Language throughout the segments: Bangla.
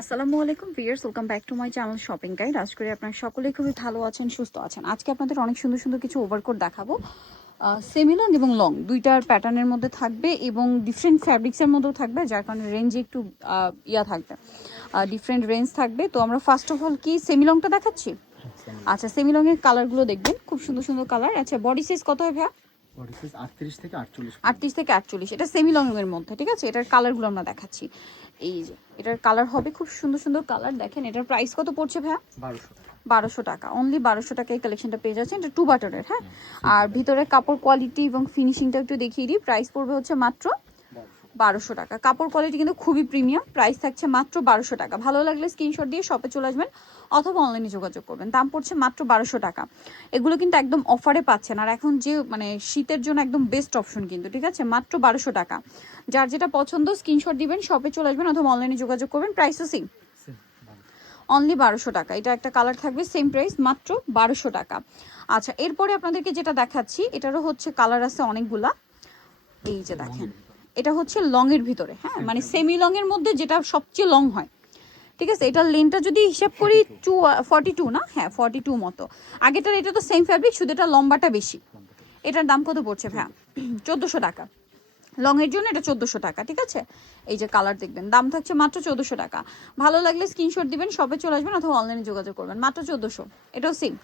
আসসালামু আলাইকুম viewers, welcome back to my channel shopping guide. আশা করি আপনারা সকলেই খুবই ভালো আছেন, সুস্থ আছেন। আজকে আপনাদের অনেক সুন্দর সুন্দর কিছু ওভারকোট দেখাবো। সেমি লং এবং লং দুইটার প্যাটার্নের মধ্যে থাকবে এবং ডিফারেন্ট ফ্যাব্রিক্সের মধ্যেও থাকবে, যার কারণে রেঞ্জে একটু থাকবে, ডিফারেন্ট রেঞ্জ থাকবে। তো আমরা ফার্স্ট অফ অল কি সেমি লংটা দেখাচ্ছি। আচ্ছা, সেমি লংয়ের কালারগুলো দেখবেন, খুব সুন্দর সুন্দর কালার। আচ্ছা, বডি সাইজ কত হয় ভাইয়া? 38 থেকে 48। 38 থেকে 48, এটা সেমি লং এর মধ্যে, ঠিক আছে। এটার কালারগুলো আমরা দেখাচ্ছি। এই যে এটার কালার হবে, খুব সুন্দর সুন্দর কালার। দেখেন এটার প্রাইস কত পড়ছে ভাইয়া? 1200 টাকা। অনলি 1200 টাকা এই কালেকশনটা পেয়ে যাচ্ছেন। এটা 2 বাটনের, হ্যাঁ। আর ভিতরে কাপড় কোয়ালিটি এবং ফিনিশিংটা একটু দেখিয়ে দিই। প্রাইস পড়বে হচ্ছে মাত্র 1200 টাকা। কাপড় কোয়ালিটি কিন্তু খুবই প্রিমিয়াম। প্রাইস থাকছে মাত্র 1200 টাকা। ভালো লাগলে স্ক্রিনশট দিয়ে শপে চলে আসবেন অথবা অনলাইনে যোগাযোগ করবেন। দাম পড়ছে মাত্র 1200 টাকা। এগুলো কিন্তু একদম অফারে পাচ্ছেন, আর এখন যে শীতের জন্য একদম বেস্ট অপশন কিন্তু, ঠিক আছে। মাত্র 1200 টাকা। যার যেটা পছন্দ স্ক্রিনশট দিবেন, শপে চলে আসবেন অথবা অনলাইনে যোগাযোগ করবেন। প্রাইসও সেম, অনলি 1200 টাকা। এটা একটা কালার থাকবে, সেম প্রাইস, মাত্র 1200 টাকা। আচ্ছা, এরপরে আপনাদেরকে যেটা দেখাচ্ছি, এটারও হচ্ছে কালার আছে অনেকগুলা। এই যে দেখেন, এটা হচ্ছে লং এর ভিতরে, হ্যাঁ, মানে সেমি লং এর মধ্যে যেটা সবচেয়ে লং হয়, ঠিক আছে। এটার লেনটা যদি হিসাব করি 42 না, হ্যাঁ 42 মতো। আগেটার এটা তো সেম ফ্যাব্রিক, শুধু এটা লম্বাটা বেশি। এটার দাম কত পড়ছে ভাইয়া? 1400 টাকা। লং এর জন্য এটা 1400 টাকা, ঠিক আছে। এই যে কালার দেখবেন, দাম থাকছে মাত্র 1400 টাকা। ভালো লাগলে স্ক্রিনশট দিবেন, শপে চলে আসবেন অথবা অনলাইনে যোগাযোগ করবেন। মাত্র 1400, এটাও সেম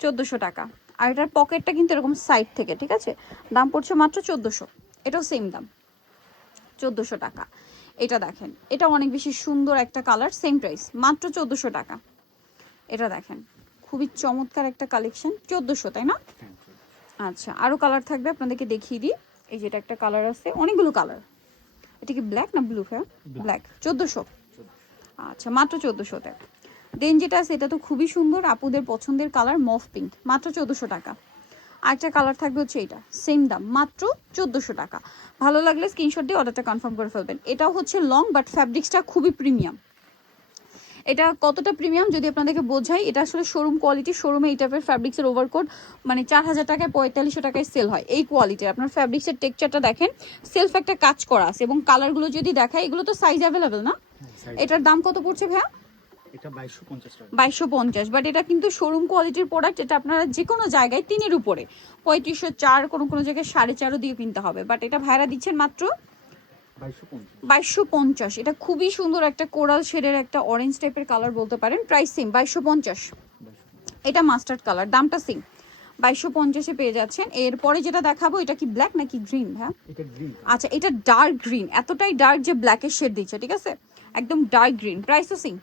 1400 টাকা। আর এটার পকেটটা কিন্তু এরকম সাইড থেকে, ঠিক আছে। দাম পড়ছে মাত্র 1400, এটাও সেম দাম 1400 টাকা। এটা দেখেন, এটা অনেক বেশি সুন্দর একটা কালার, সেম প্রাইস, মাত্র 1400 টাকা। এটা দেখেন, খুবই চমৎকার একটা কালেকশন, 1400, তাই না? আচ্ছা, আরো কালার থাকবে, আপনাদেরকে দেখিয়ে দিই। এই যেটা একটা কালার আছে, অনেকগুলো কালার। এটা কি ব্ল্যাক না ব্লু? হ্যাঁ, ব্ল্যাক। 1400। আচ্ছা, মাত্র 1400-তে। দেন যেটা আছে এটা তো খুবই সুন্দর, আপুদের পছন্দের কালার, মফ পিঙ্ক, মাত্র 1400 টাকা। আরেকটা কালার থাকবে হচ্ছে এইটা, সেম দাম, মাত্র 1400 টাকা। ভালো লাগলে স্ক্রিনশট দিয়ে অর্ডারটা কনফার্ম করে ফেলবেন। এটাও হচ্ছে লং, বাট ফ্যাব্রিক্সটা খুবই প্রিমিয়াম। এটা কতটা প্রিমিয়াম যদি আপনাদেরকে বোঝাই, এটা আসলে শোরুম কোয়ালিটি। শোরুমে এই টাইপের ফ্যাব্রিক্সের ওভারকোট 4000 টাকায় 4500 টাকায় সেল হয় এই কোয়ালিটির। আপনার ফ্যাব্রিক্সের টেক্সচারটা দেখেন, সেলফ একটা কাজ করা আছে, এবং কালারগুলো যদি দেখায়, এগুলো তো সাইজ অ্যাভেলেবেল না। এটার দাম কত পড়ছে ভাইয়া? এটা 2250 টাকা। 2250, বাট এটা কিন্তু শোরুম কোয়ালিটির প্রোডাক্ট। এটা আপনারা যে কোনো জায়গায় 3-এর উপরে 3504, কোনো কোনো জায়গায় 4.5 দিয়ে কিনতে হবে, বাট এটা ভাইরা দিচ্ছেন মাত্র 2250। এটা খুবই সুন্দর একটা কোরাল শেডের একটা অরেঞ্জ টাইপের কালার বলতে পারেন। Price same 2250। এটা মাস্টার্ড কালার, দামটা সেম 2250-এ পেয়ে যাচ্ছেন। এরপরে যেটা দেখাবো, এটা কি ব্ল্যাক নাকি গ্রিন? হ্যাঁ, এটা গ্রিন। আচ্ছা, এটা ডার্ক গ্রিন, এতটাই ডার্ক যে ব্ল্যাকের শেড দিচ্ছে, ঠিক আছে, একদম ডার্ক গ্রিন। প্রাইসও সেম।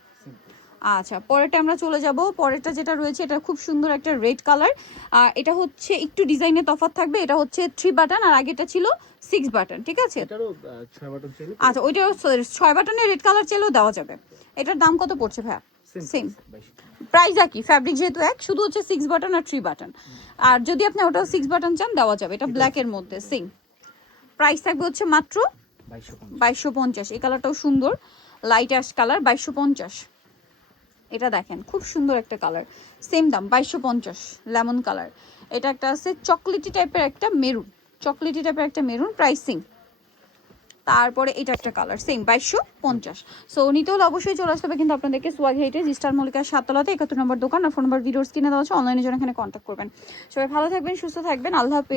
আচ্ছা, পরেরটা আমরা চলে যাব। পরেরটা যেটা রয়েছে, এটা খুব সুন্দর একটা রেড কালার। আর এটা হচ্ছে একটু ডিজাইনের তফাৎ থাকবে। এটা হচ্ছে 3 বাটন, আর আগেটা ছিল 6 বাটন, ঠিক আছে। এটারও 6 বাটন চাইলে, আচ্ছা, ওইটা 6 বাটনের রেড কালার চাইলেও দেওয়া যাবে। এটার দাম কত পড়ছে ভাইয়া? সেম প্রাইস, একই ফ্যাব্রিক যেহেতু এক, শুধু হচ্ছে 6 বাটন আর 3 বাটন। আর যদি আপনি ওটা 6 বাটন চান, দেওয়া যাবে। এটা ব্ল্যাক এর মধ্যে, সেম প্রাইস থাকবে হচ্ছে মাত্র 2250। এই কালারটাও সুন্দর, লাইট অ্যাশ কালার, 2250। এটা দেখেন, খুব সুন্দর একটা কালার, সেম দাম 2250, লেমন কালার। এটা একটা আছে চকলেটি টাইপের একটা মেরুন, চকলেটি টাইপের একটা মেরুন, প্রাইসিং। তারপরে এটা একটা কালার, সেম 2250। সো নিতে হলে অবশ্যই চলে আসতে হবে কিন্তু আপনাদেরকে সোয়াগ হেরিটেজ, স্টার মল্লিকার 7তলাতে 71 নম্বর দোকান। আর ফোন নাম্বার ভিডিওর স্ক্রিনে দেওয়া আছে, অনলাইনে জন্য এখানে কন্ট্যাক্ট করবেন। সবাই ভালো থাকবেন, সুস্থ থাকবেন, আল্লাহ হাফেজ।